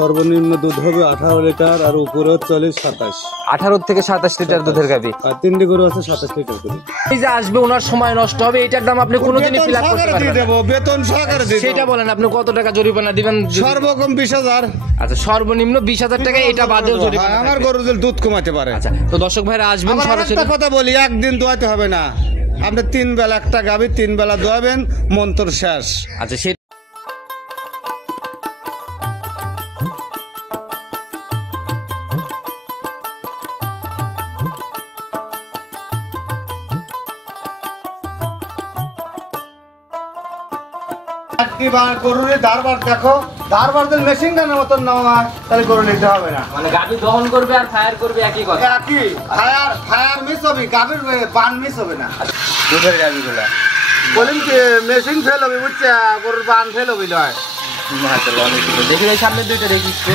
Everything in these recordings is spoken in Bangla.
সর্বনিম্ন দুধ হবে 18 লিটার আর উপরে চলে 27। 18 থেকে 27 লিটার দুধের গাভী। আর 3টি গরু আছে 27 লিটার করে। এই যে আসবে ওনার সময় নষ্ট হবে, এটার দাম আপনি কোনোদিনই ফিল আপ করতে পারবেন না। বেতন সহকারে দিব। সেটা বলেন, আপনি কত টাকা জরিমানা দিবেন? সর্বকম 20,000। আচ্ছা, সর্বনিম্ন 20,000 টাকা, এটা বাদেও জরিমানা। আমার গরু দুধ কমাতে পারে। আচ্ছা, তো দর্শক ভাইরা আসবেন সরাসরি। একটা কথা বলি, একদিন দোয়াতে হবে না, আপনি 3 বেলা একটা গাভী 3 বেলা দোয়াবেন, মন্তর শেষ। আচ্ছা, সে গরুর ধারবার দেখো, ধারবার দিন মেশিন গানের মতন নেওয়া, তাহলে গরু নিতে হবে না। মানে গাভী দহন করবে আর ফায়ার করবে একই কথা। একই ফায়ার মিস হবে, গাভীর পান মিস হবে না। দুধের গাভীগুলা বলেন কি মেশিন ফেল হবে, বুঝছে, গরুর পান ফেল হবে লয়। মাশাআল্লাহ, অনেক সুন্দর। দেখি এই সামনে দুইটা দেখিচ্ছে।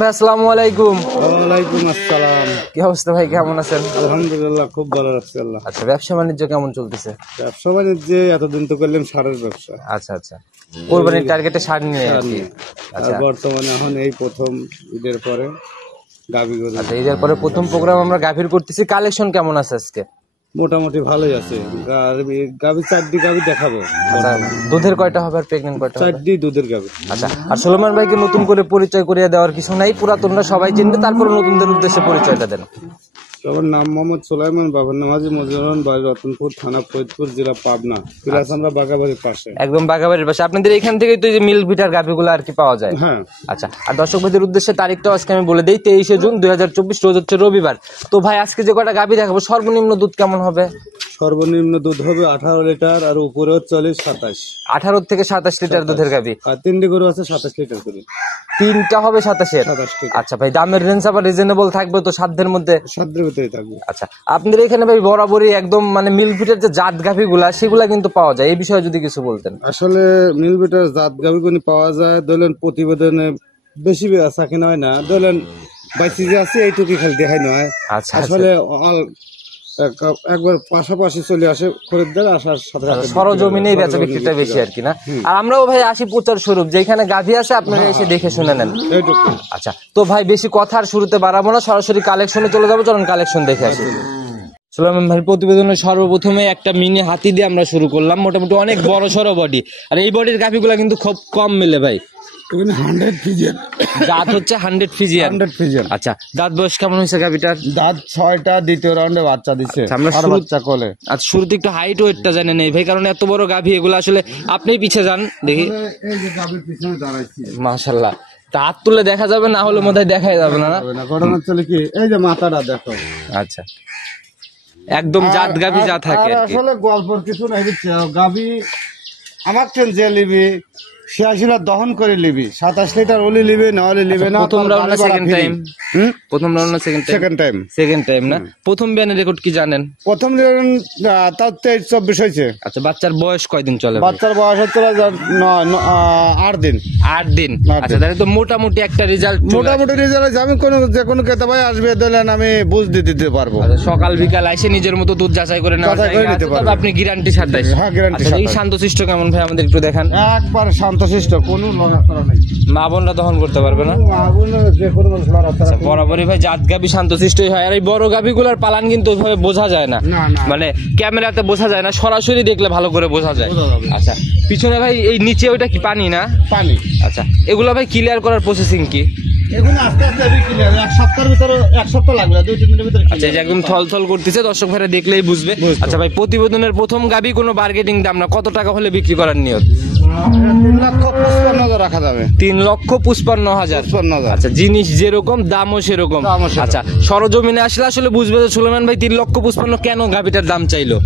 ভাই আসসালামু আলাইকুম। ওয়ালাইকুম আসসালাম। কি অবস্থা ভাই, কেমন আছেন? আলহামদুলিল্লাহ, খুব ভালো লাগছে আল্লাহ। আচ্ছা, ব্যবসা বাণিজ্য কেমন চলতেছে? ব্যবসা বাণিজ্য এতদিন তো করলাম সারের ব্যবসা। আচ্ছা আচ্ছা, কোরবানির টার্গেটে সার নিয়ে আছি। আচ্ছা, বর্তমানে এখন এই প্রথম ঈদের পরে গাভী গরু। আচ্ছা, ঈদের পরে প্রথম প্রোগ্রাম আমরা গাভীর করতেছি। কালেকশন কেমন আছে আজকে? মোটামুটি ভালোই আছে। গাভী 4টি গাভী দেখাবো। আচ্ছা, দুধের কয়টা হবে আর প্রেগন্যান্ট কয়টা হবে? 4টি দুধের গাভী। আচ্ছা, আর সুলেমান ভাইকে নতুন করে পরিচয় করিয়ে দেওয়ার কিছু নাই, পুরাতনরা সবাই চিনবে, তারপর নতুনদের উদ্দেশ্যে পরিচয়টা দেন। সবার নাম মোহাম্মদ সুলাইমান, বাবার নাম হাজী মজিউর, বাড়ি রতনপুর, থানা ফরিদপুর, জেলা পাবনা, প্লাস আমরা বাগাবাড়ির পাশে, একদম বাগাবাড়ির পাশে। আপনাদের এখান থেকেই তো এই যে মিল্ক ভিটার গাভীগুলো আর কি পাওয়া যায়? হ্যাঁ। আচ্ছা, আর দর্শক ভাইদের উদ্দেশ্যে তারিখটা আজকে আমি বলে দেই, 23শে জুন 2024, রোজ হচ্ছে রবিবার। তো ভাই আজকে যে কটা গাভী দেখাবো, সর্বনিম্ন দুধ কেমন হবে? সর্বনিম্ন দুধ হবে 18 লিটার আর উপরে চলে 27। 18 থেকে 27 লিটার দুধের গাভী। আর 3টি গরু আছে 27 লিটার করে। 3টা হবে 27-এর। আচ্ছা ভাই, দামের রেঞ্জ আবার রিজনেবল থাকবে তো, সাধ্যের মধ্যে? সাধ্যের ভিতরে থাকবে। আচ্ছা, আপনাদের এখানে ভাই বরাবরই একদম মানে মিল্ক ভিটার যে জাত গাভীগুলা, সেগুলা কিন্তু পাওয়া যায়, এই বিষয়ে যদি কিছু বলতেন। আসলে মিল্ক ভিটার জাত গাভীগুলো পাওয়া যায়, ধরেন প্রতিবেদনে বেশি বেচা কিনা হয় না, ধরেন বাইসি যে আছে এইটুকু খালি দেখাই নয়। আচ্ছা, আসলে একবার পাশাপাশি চলে আসে খরিদ্দার, আসার সাথে সরজমিনেই বেচা বিক্রিটা বেশি আর কি না। আর আমরাও ভাই আসি প্রচার স্বরূপ, যেখানে গাভী আছে আপনারা এসে দেখে শুনে নেন। আচ্ছা, তো ভাই বেশি কথার শুরুতে বাড়াবো না, সরাসরি কালেকশনে চলে যাবো। চলুন কালেকশন দেখে আসি। সুলাইমান ভাই প্রতিবেদনের সর্বপ্রথমে একটা মিনি হাতি দিয়ে আমরা শুরু করলাম, মোটামুটি অনেক বড় সড়ো বডি, আর এই বডির গাভীগুলা কিন্তু খুব কম মিলে ভাই। 100 ফিজিয়ান দাঁত হচ্ছে 100 ফিজিয়ান। আচ্ছা, দাঁত বয়স কেমন হয়েছে গাভীটার? দাঁত 6টা, দ্বিতীয় রাউন্ডে বাচ্চা দিচ্ছে। আমরা বাচ্চা কোলে। আচ্ছা, শুরুতে একটু হাইট ওয়েটটা জানে নেই ভাই, কারণ এত বড় গাভী এগুলো আসলে আপনি পিছে যান দেখি। এই যে গাভীর পিছনে দাঁড়াইছি, মাশাআল্লাহ, হাত তুলে দেখা যাবে, না হলে মধ্যে দেখাই যাবে না। ঘটনা চলে কি, এই যে মাথাটা দেখো। আচ্ছা, একদম জাত গাভী যা থাকে। আসলে গল্পের কিছু নাই, বুঝছো, গাভী আমার ট্রেন যে লিবি 86 লিটার দহন করে লিবি, 27 লিটার ওলি লিবি, না হলে লিবি না। প্রথম রাউন্ড না সেকেন্ড টাইম? প্রথম রাউন্ড না সেকেন্ড টাইম না। প্রথম বিয়ানের রেকর্ড কি জানেন? প্রথম রাউন্ড তাও 23-24 হয়েছে। আচ্ছা, বাচ্চার বয়স কয়দিন চলে? বাচ্চার বয়স হচ্ছে 8 দিন। 8 দিন। আচ্ছা, তাহলে তো মোটামুটি একটা রেজাল্ট। মোটামুটি রেজাল্ট আছে। আমি যে কোনো ক্রেতা ভাই আসবে দিলেন আমি বুঝ দিতে পারবো। সকাল বিকাল এসে নিজের মতো দুধ যাচাই করে নেওয়া যায়, আপনি গ্যারান্টি 27? হ্যাঁ, গ্যারান্টি। এই শান্তশিষ্ট কেমন ভাই, আমাদের একটু দেখান। একবার শান্তশিষ্ট, কোনো লড়াচড়া নেই। মা বোনরা দহন করতে পারবে না? বরাবরই ভাই জাত গাভী শান্তশিষ্টই হয়। আর এই বড় গাভীগুলোর পালান কিন্তু ওইভাবে বোঝা যায় না, মানে ক্যামেরাতে বোঝা যায় না, সরাসরি দেখলে ভালো করে বোঝা যায়। আচ্ছা, পিছনে ভাই এই নিচে ওইটা কি পানি না? পানি। আচ্ছা, এগুলো ভাই ক্লিয়ার করার প্রসেসিং কি? এগুলো আস্তে আস্তে ক্লিয়ার, এক সপ্তাহের ভিতরে, 1 সপ্তাহ লাগবে, 2-3 দিনের ভিতরে। আচ্ছা, একদম থলথল করতেছে, দর্শক ভাইরা দেখলেই বুঝবে। আচ্ছা ভাই, প্রতিবেদনের প্রথম গাভী কোনো বার্গেটিং দাম না, কত টাকা হলে বিক্রি করার নিয়ত? 3,55,000 রাখা যাবে। 3,55,000। আচ্ছা, জিনিস যেরকম দামও সেরকম। আচ্ছা, সরজমিনে আসলে আসলে বুঝবে যে সুলেমান ভাই 3,55,000 কেন গাভীটার দাম চাইলো।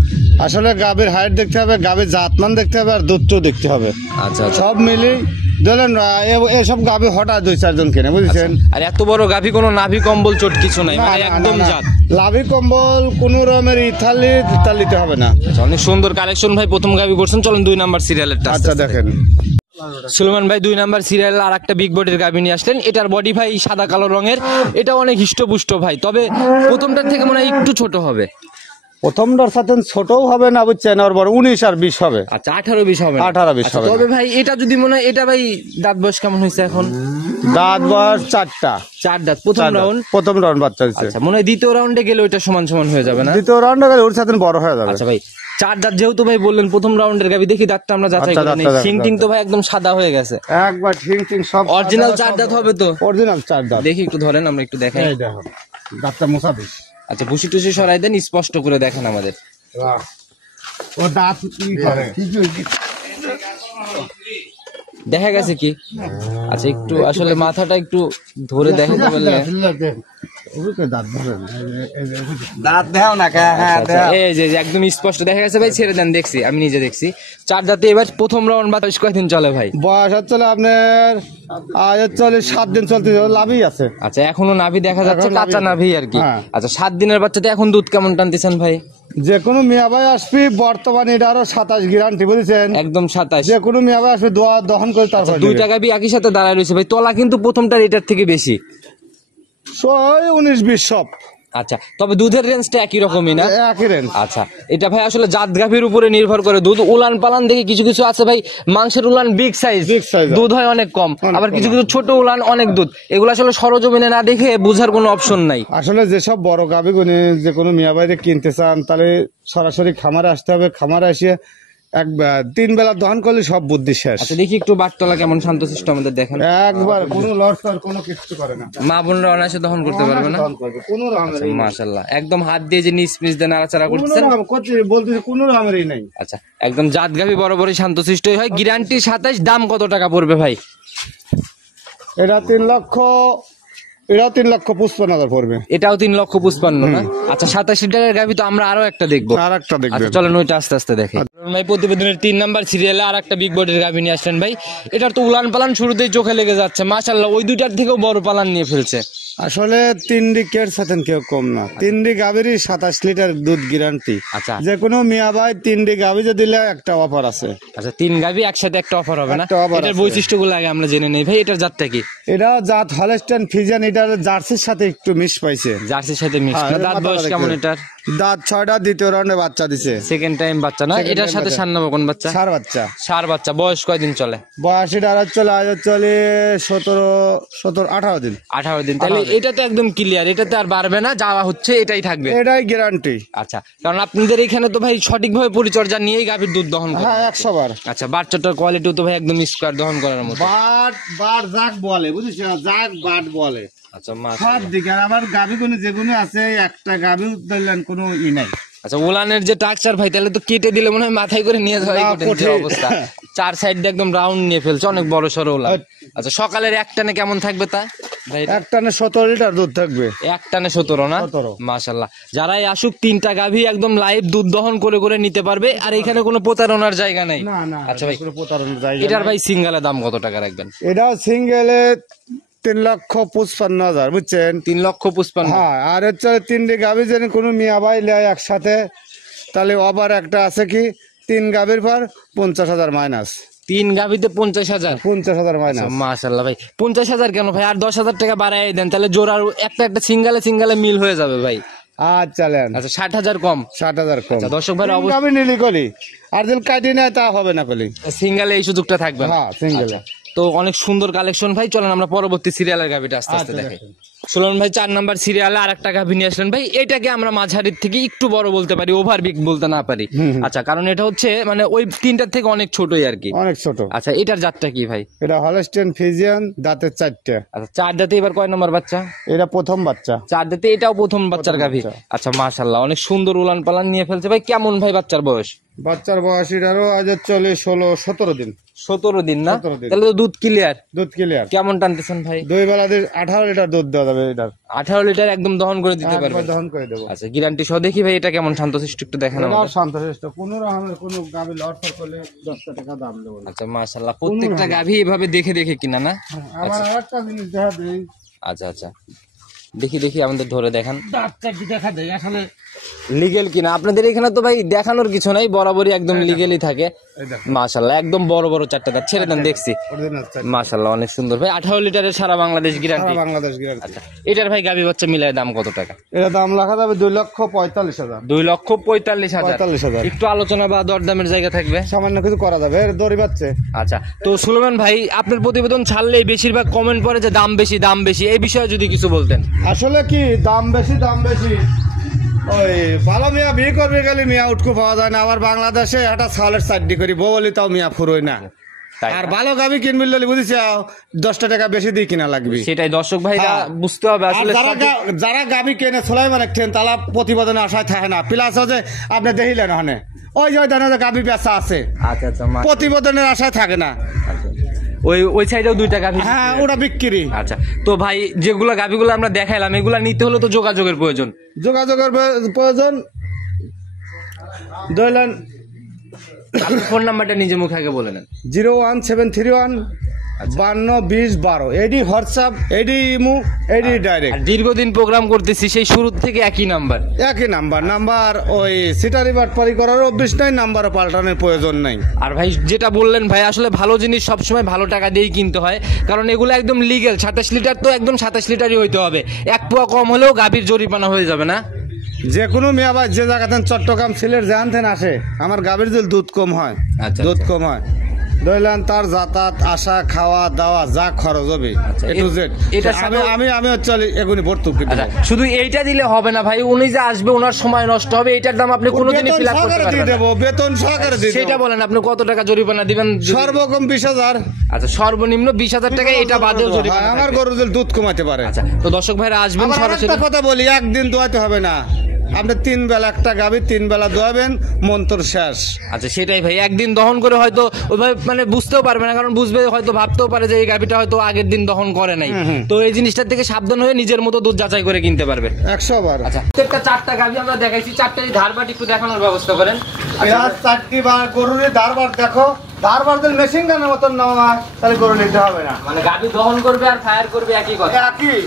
আসলে গাভীর হাইট দেখতে হবে, গাভীর জাতমান দেখতে হবে, আর দুধটাও দেখতে হবে। আচ্ছা, সব মিলি ধরেন এসব গাভী হঠাৎ 2-4 জন কেনে, বুঝছেন। আর এত বড় গাভী কোনো নাভি কম্বল চোট কিছু নাই, মানে একদম জাত। নাভি কম্বল কোন রকমের ইতালিতে হবে না। অনেক সুন্দর কালেকশন ভাই, প্রথম গাভী করছেন। চলুন 2 নাম্বার সিরিয়ালেরটা। আচ্ছা, দেখেন সুলেমান ভাই 2 নাম্বার সিরিয়াল আর একটা বিগ বডির গাভী নিয়ে আসলেন। এটার বডি ভাই সাদা কালো রঙের, এটা অনেক হিষ্টপুষ্ট ভাই, তবে প্রথমটার থেকে মনে হয় একটু ছোট হবে। প্রথমটার সাথে ছোটও হবে না বুঝছেন, ওর বড় 19 আর 20 হবে। আচ্ছা 18-20 হবে না? 18-20 আচ্ছা, হবে তবে ভাই এটা যদি মনে হয়, এটা ভাই দাঁত বয়স কেমন হয়েছে এখন? দাঁত বয়স 4টা। 4 দাঁত, প্রথম রাউন্ড। প্রথম রাউন্ড বাচ্চা দিচ্ছে। আচ্ছা, মনে হয় দ্বিতীয় রাউন্ডে গেলে ওইটা সমান সমান হয়ে যাবে না? দ্বিতীয় রাউন্ডে গেলে ওর সাথে বড় হয়ে যাবে। আচ্ছা ভাই 4 দাঁত যেহেতু ভাই বললেন প্রথম রাউন্ডের গাবি, দেখি দাঁতটা আমরা যাচাই আচ্ছা, করে নেই। দাঁতটা সিং টিং তো ভাই একদম সাদা হয়ে গেছে, একবার ঠিক ঠিক সব অরিজিনাল 4 দাঁত হবে তো? অরিজিনাল 4 দাঁত। দেখি একটু ধরেন, আমরা একটু দেখাই। এই দেখো দাঁতটা মোছা দিস। আচ্ছা, ভুসি টুসি সরাই দেন, স্পষ্ট করে দেখেন আমাদের। ও দাঁত কি করে দেখা গেছে কি? আচ্ছা, একটু আসলে মাথাটা একটু ধরে দেখাতে পারলে। দাঁত দেখাও না। আচ্ছা, এই যে একদম স্পষ্ট দেখা গেছে ভাই, ছেড়ে দেন, দেখছি আমি নিজে দেখছি 4 দাঁতে। এবার প্রথম রাউন্ড বা কয়দিন চলে ভাই? বয়স হচ্ছে আপনার আজ চলে 7 দিন চলতে লাভই আছে। আচ্ছা, এখনো নাভি দেখা যাচ্ছে, কাঁচা নাভি আর কি। হ্যাঁ। আচ্ছা, 7 দিনের বাচ্চাতে এখন দুধ কেমন টানতেছেন ভাই? যে কোনো মিয়া ভাই আসবি, বর্তমানে এটা আরো 27 গ্যারান্টি বুঝেছেন, একদম 27। যে কোনো মিয়া ভাই আসবে দহন করে তারপর 2 টাকা বি একই সাথে দাঁড়ায় রয়েছে ভাই, তলা কিন্তু প্রথমটার এটার থেকে বেশি। 19-20 সব। আচ্ছা, তবে দুধের রেঞ্জটা একই রকমই না? একই রেঞ্জ। আচ্ছা, এটা ভাই আসলে জাত গাভীর উপরে নির্ভর করে দুধ। উলান পালান দেখে কিছু কিছু আছে ভাই, মাংসের উলান বিগ সাইজ, দুধ হয় অনেক কম, আবার কিছু কিছু ছোট উলান অনেক দুধ। এগুলো আসলে সরজমিনে না দেখে বোঝার কোনো অপশন নাই। আসলে যেসব বড় গাভী গুনে যে কোনো মিয়া বাইরে কিনতে চান, তাহলে সরাসরি খামারে আসতে হবে। খামারে এসে 3 বেলা দহন করলে সব বুদ্ধি শেষ। আচ্ছা, দেখি একটু বাটতলা কেমন শান্তশিষ্ট আমাদের দেখেন। একবার কোনো লড়ছর কোনো কিছু করে না, মা বোনরা অনায়াসে দহন করতে পারবে না? দহন করবে কোনো রকমের মাশাআল্লাহ, একদম হাত দিয়ে যে নিচ পিচ দিয়ে নাড়াচাড়া করতেছেন, বলতেছি কোনো রকমেরই নাই। আচ্ছা, একদম জাত গাভী বরাবরই শান্তশিষ্টই হয়। গ্যারান্টি 27। দাম কত টাকা পড়বে ভাই? এটা 3,55,000 পড়বে। এটাও 3,55,000 না? আচ্ছা, 27 লিটারের গাভী তো আমরা আরো একটা দেখবো। আর একটা দেখবেন। আচ্ছা, চলেন ওইটা আস্তে আস্তে দেখি। ভাই প্রতিবেদনের 3 নাম্বার সিরিয়ালে আর একটা বিগ বডির গাভী নিয়ে আসলেন ভাই। এটার তো উলান পালান শুরুতেই চোখে লেগে যাচ্ছে, মাশাআল্লাহ। ওই দুইটার থেকেও বড় পালান নিয়ে ফেলছে। আসলে 3 কেয়ার সাথেন কেউ কম না। 3 গাভীরই 27 লিটার দুধ গ্যারান্টি। আচ্ছা, যে কোনো মিয়া ভাই 3 গাভী যে দিলে একটা অফার আছে। আচ্ছা, 3 গাভী একসাথে একটা অফার হবে না? একটা offer এটার আছে। বৈশিষ্ট্যগুলো আগে আমরা জেনে নেই ভাই। এটার জাতটা কি? এটা জাত হলস্টাইন ফ্রিজিয়ান। এটার জার্সির সাথে একটু মিক্স পাইছে। জার্সির সাথে মিক্স হ্যাঁ, না? দাঁত বয়স কেমন এটার? দাঁত 6টা, দ্বিতীয় রাউন্ডে বাচ্চা দিছে। সেকেন্ড টাইম বাচ্চা না? Second এটার time সাথে বাচ্চা। সার নেবো কোন বাচ্চা? সার বাচ্চা। সার বাচ্চা। বয়স কয়দিন চলে? বয়স এটা আর চলে আজ চলে 18 দিন। 18 দিন। তাহলে এটা তো একদম ক্লিয়ার, এটাতে আর বাড়বে না, যাওয়া হচ্ছে এটাই থাকবে। এটাই গ্যারান্টি। আচ্ছা, কারণ আপনাদের এখানে তো ভাই সঠিকভাবে পরিচর্যা নিয়েই গাভীর দুধ দহন করে। হ্যাঁ, 100 বার। আচ্ছা, বাচ্চাটার কোয়ালিটিও তো ভাই একদম স্কোয়ার দহন করার মতো। বাট জাক বলে বুঝিস, জাক বাট বলে আচ্ছা, সব দিকে। আর আমার গাভী গুলো যেগুলো আছে, একটা গাভী ধরলেন কোনো নাই। আচ্ছা, উলানের যে টাকচার ভাই, তাহলে তো কেটে দিলে মনে হয় মাথায় করে নিয়ে যাওয়াই না, কঠিন যে কঠিন। অবস্থা। 4 সাইড দিয়ে একদম রাউন্ড নিয়ে ফেলছে, অনেক বড় সড়ো উলান। আচ্ছা, সকালের এক টানে কেমন থাকবে তা ভাই? এক টানে 17 লিটার দুধ থাকবে। এক টানে 17 না? 17। মাশাআল্লাহ। যারাই আসুক 3টা গাভী একদম লাইভ দুধ দহন করে করে নিতে পারবে, আর এখানে কোনো প্রতারণার জায়গা নাই। না না, আচ্ছা ভাই, কোনো প্রতারণার জায়গা এটার নাই। ভাই সিঙ্গেলের দাম কত টাকা রাখবেন? এটাও সিঙ্গেলে 3,55,000 বুঝছেন। 3,55,000। হ্যাঁ, আর হচ্ছে 3 গাভী যেন কোনো মিয়া ভাই নেয় একসাথে, তাহলে আবার একটা আছে কি 3 গাভীর পর 50,000 মাইনাস। 3 গাভীতে 50,000? 50,000 মাইনাস। মাশাআল্লাহ ভাই, 50,000 কেন ভাই? আর 10,000 টাকা বাড়াই দেন, তাহলে জোড়ার একটা সিঙ্গেলে মিল হয়ে যাবে ভাই। চলেন। আচ্ছা, 60,000 কম? 60,000 কম। আচ্ছা, দর্শক ভাই গাভী নিলি কলি, আর যদি কাটি নেয় তা হবে না কলি। সিঙ্গেলে এই সুযোগটা থাকবে না? হ্যাঁ, সিঙ্গেলে। তো অনেক সুন্দর কালেকশন ভাই। চলেন আমরা পরবর্তী সিরিয়ালের গাভীটা আস্তে আস্তে আচ্ছা, দেখাই। সুলন ভাই 4 নাম্বার সিরিয়ালে আর একটা গাভী নিয়ে আসলেন ভাই। এটাকে আমরা মাঝারির থেকে একটু বড় বলতে পারি, ওভার বিগ বলতে না পারি। আচ্ছা, কারণ এটা হচ্ছে মানে ওই 3টার থেকে অনেক ছোটই আর কি। অনেক ছোট। আচ্ছা, এটার জাতটা কি ভাই? এটা হলস্টাইন ফ্রিজিয়ান, দাঁতের 4টা। আচ্ছা, 4 দাঁতে এবার কয় নম্বর বাচ্চা? এটা প্রথম বাচ্চা। 4 দাঁতে, এটাও প্রথম বাচ্চার গাভী। আচ্ছা, মাশাআল্লাহ, অনেক সুন্দর উলান পালান নিয়ে ফেলছে ভাই। কেমন ভাই বাচ্চার বয়স? বাচ্চার বয়স এটারও আজ চলে 16-17 দিন। 17 দিন না? 17 দিন। তাহলে তো দুধ ক্লিয়ার। দুধ ক্লিয়ার। কেমন টানতেছেন ভাই? 2 বেলা 18 লিটার দুধ দেওয়া যাবে। এটার 18 লিটার একদম দহন করে দিতে পারবেন? দহন করে দেবো। আচ্ছা, গ্যারান্টি সহ দেখি ভাই এটা কেমন শান্তশিষ্ট একটু দেখেন এটাও আমাদের। শান্তশিষ্ট, কোনো রকমের কোনো গাভী লটফট করলে 10 টাকা দাম দেবো না। আচ্ছা, মাশাআল্লাহ, প্রত্যেকটা গাভী এভাবে দেখে দেখে কিনা না? আমার আরেকটা জিনিস দেখা দেই। আচ্ছা আচ্ছা, দেখি আমাদের ধরে দেখান দাঁত চারটি দেখা দেয় আসলে লিগেল কিনা। আপনাদের এখানে তো ভাই দেখানোর কিছু নাই, বরাবরই একদম লিগেলই থাকে। মাশাআল্লাহ একদম বড় বড় চারটা দাঁত, ছেড়ে দেন দেখছি। মাশাআল্লাহ অনেক সুন্দর ভাই। 18 লিটারের সারা বাংলাদেশ গ্যারান্টি। বাংলাদেশ গ্যারান্টি। আচ্ছা এটার ভাই গাবি বাচ্চা মিলায় দাম কত টাকা? এটা দাম রাখা যাবে 2,45,000। 2,45,000। একটু আলোচনা বা দরদামের জায়গা থাকবে, সামান্য কিছু করা যাবে, এর দড়ি বাচ্চে। আচ্ছা তো সুলেমান ভাই আপনার প্রতিবেদন ছাড়লেই বেশিরভাগ কমেন্ট পড়ে যে দাম বেশি, এই বিষয়ে যদি কিছু বলতেন। আসলে কি দাম বেশি ওই ভালো মিয়া বিয়ে করবে গেলে মিয়া উটকু পাওয়া যায় না। আবার বাংলাদেশে একটা ছালের চারটি করি বলি তাও মিয়া ফুরোয় না। আর ভালো গাবি কিনবি বুঝেছি 10 টাকা বেশি দিয়ে কিনা লাগবে। সেটাই দর্শক ভাইরা বুঝতে হবে আসলে। যারা গাবি কেনে ছোলাই মানে তারা প্রতিবেদনের আশায় থাকে না। প্লাস যে আপনি দেখিলেন ওখানে ওই যে গাবি বেচা আছে, আচ্ছা প্রতিবেদনের আশায় থাকে না। ওই সাইডেও 2 টাকা। হ্যাঁ ওটা বিক্রি। আচ্ছা তো ভাই যেগুলো গাবিগুলো আমরা দেখাইলাম এগুলা নিতে হলে তো যোগাযোগের প্রয়োজন। ধরলেন ফোন নাম্বারটা নিজে মুখে আগে বলে নেন। 01731 522012। এডি হোয়াটসঅ্যাপ, এডি ইমো, এডি ডাইরেক্ট। দীর্ঘদিন প্রোগ্রাম করতেছি সেই শুরু থেকে একই নাম্বার ওই সিটারি বাটপারি করার অভ্যাস নাই, নাম্বারও পাল্টানোর প্রয়োজন নাই। আর ভাই যেটা বললেন ভাই আসলে ভালো জিনিস সবসময় ভালো টাকা দিয়েই কিনতে হয়, কারণ এগুলো একদম লিগেল। 27 লিটার তো একদম 27 লিটারই হইতে হবে, 1 পোয়া কম হলেও গাভীর জরিমানা হয়ে যাবে না। যে কোনো মেয়ে আবার যে জায়গাতে চট্টগ্রাম সিলেট জানতেন আসে আমার গাভীর যদি দুধ কম হয়, দুধ কম হয় ধরলেন তার যাতায়াত আসা খাওয়া দাওয়া যা খরচ হবে আমি এগুলি ভর্তুক। শুধু এইটা দিলে হবে না ভাই, উনি যে আসবে ওনার সময় নষ্ট হবে, এইটার দাম আপনি কোনোদিনই ফিল আপ করতে পারবেন না। বেতন সহকারে দিয়ে দেব। সেটা বলেন আপনি কত টাকা জরিমানা দিবেন? সর্বকম 20,000। আচ্ছা সর্বনিম্ন 20,000 টাকা, এটা বাদেও জরিমানা। আমার গরু যদি দুধ কমাতে পারে। আচ্ছা তো দর্শক ভাইরা আসবেন সরাসরি। একটা কথা বলি, একদিন দোয়াতে হবে না, আপনি 3 বেলা একটা গাভী 3 বেলা দোয়াবেন, মন্তর শেষ। আচ্ছা সেটাই ভাই, একদিন দহন করে হয়তো ওইভাবে মানে বুঝতেও পারবে না, কারণ বুঝবে হয়তো ভাবতেও পারে যে এই গাভীটা হয়তো আগের দিন দহন করে নাই। তো এই জিনিসটার থেকে সাবধান হয়ে নিজের মতো দুধ যাচাই করে কিনতে পারবে 100 বার। আচ্ছা প্রত্যেকটা 4টা গাভী আমরা দেখাইছি, 4টারই ধারবাট একটু দেখানোর ব্যবস্থা করেন। আচ্ছা 4টি বার গরুর ধারবাট দেখো, ধারবাট দিলে মেশিন গানের মতন নামা, তাহলে গরু নিতে হবে না। মানে গাভী দহন করবে আর ফায়ার করবে একই কথা। একই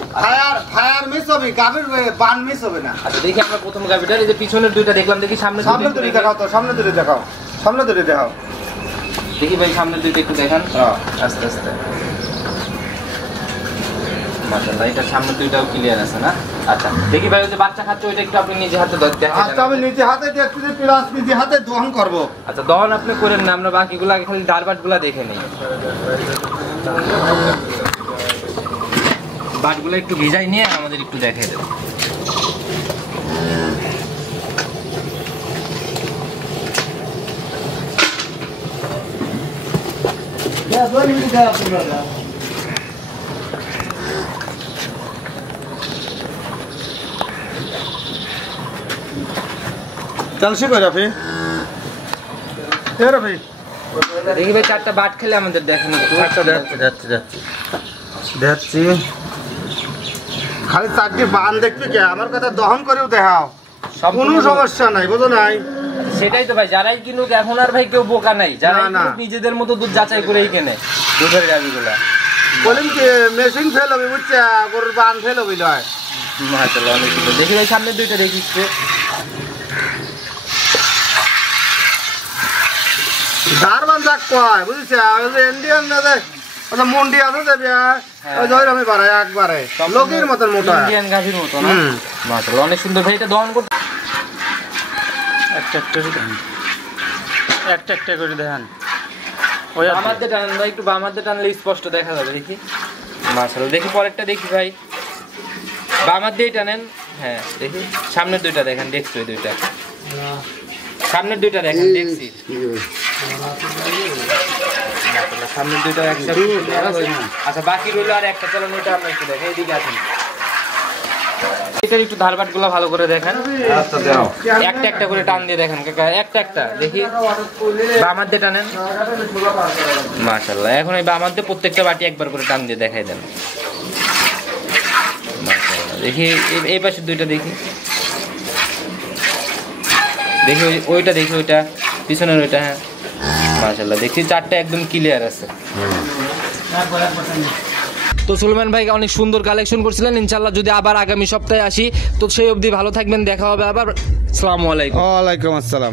ফায়ার মিস হবে, গাভীর বান মিস হবে না। আচ্ছা দেখি আমরা প্রথম গাভীটার এই যে পিছনের 2টা দেখলাম, দেখি সামনে দুটো দেখাও তো, সামনে দুটো দেখাও, সামনে দুটো দেখাও। দেখি ভাই সামনের 2টা একটু দেখান আস্তে আস্তে। মাশাআল্লাহ এটা সামনের 2টাও ক্লিয়ার আছে না? আচ্ছা দেখি ভাই ওই যে বাচ্চা খাচ্ছে ওইটা একটু আপনি নিজে হাতে দেখতে। আচ্ছা আমি নিজে হাতে দেখতে প্লাস নিজে হাতে দহন করব। আচ্ছা দহন আপনি করেন না, আমরা বাকিগুলো আগে খালি ধারবাটগুলো দেখে নেই। বাটগুলো একটু ভিজাই নিয়ে আমাদের একটু দেখাই দেন। চলছি কই রাফি? রাফি দেখি ভাই 4টা বাট খেলে আমাদের দেখেন একটু। দেখছি খালি 4টি বান দেখবি কে? আমার কথা দহন করেও দেখাও, কোনো সমস্যা নাই, বুঝো নাই? সেটাই তো ভাই, যারাই কিনুক এখন আর ভাই কেউ বোকা নাই, যারা নিজেদের মতো দুধ যাচাই করেই কেনে দুধের গাভীগুলা। বলেন কি মেশিন ফেল হবে বুঝছে, গরুর বান ফেল হবে লয়। মাশাআল্লাহ অনেক সুন্দর। দেখি ভাই সামনের 2টা দেখিস ধারবান যাক কয় বুঝছে, ইন্ডিয়ান আচ্ছা মন্ডি আছে যাবি আমি বাড়াই একবারে লোকের মতন মোটা ইন্ডিয়ান গাভীর মতো না? মাশাআল্লাহ অনেক সুন্দর ভাই। এটা দহন করতে একটা করে দেখান। ওই আমাদের টানেন ভাই, একটু বামাদের টানলে স্পষ্ট দেখা যাবে। দেখি মাশাআল্লাহ। দেখি পরেরটা দেখি ভাই, বামার দিয়ে টানেন। হ্যাঁ দেখি সামনের 2টা দেখেন, দেখছি ওই 2টা সামনের 2টা দেখেন, দেখছি সামনের 2টা একসাথে। আচ্ছা বাকি রইলো আর একটা, চলেন ওইটা আমরা একটু দেখি। এইদিকে আসেন, এটার একটু ধারবাট গুলা ভালো করে দেখেন। একটা একটা করে টান দিয়ে দেখেন কাকা, একটা দেখি বামার দিয়ে টানেন। মাশাআল্লাহ এখন এই বামার দিয়ে প্রত্যেকটা বাটি একবার করে টান দিয়ে দেখাই দেন। মাশাআল্লাহ দেখি এই পাশের 2টা দেখি, দেখি ওইটা দেখি, ওইটা পিছনের ওইটা। হ্যাঁ মাশাআল্লাহ দেখছি 4টা একদম ক্লিয়ার আছে। তো সুলেমান ভাই অনেক সুন্দর কালেকশন করছিলেন, ইনশাল্লাহ যদি আবার আগামী সপ্তাহে আসি তো সেই অবধি ভালো থাকবেন, দেখা হবে আবার। আসসালামু আলাইকুম। ওয়ালাইকুম আসসালাম।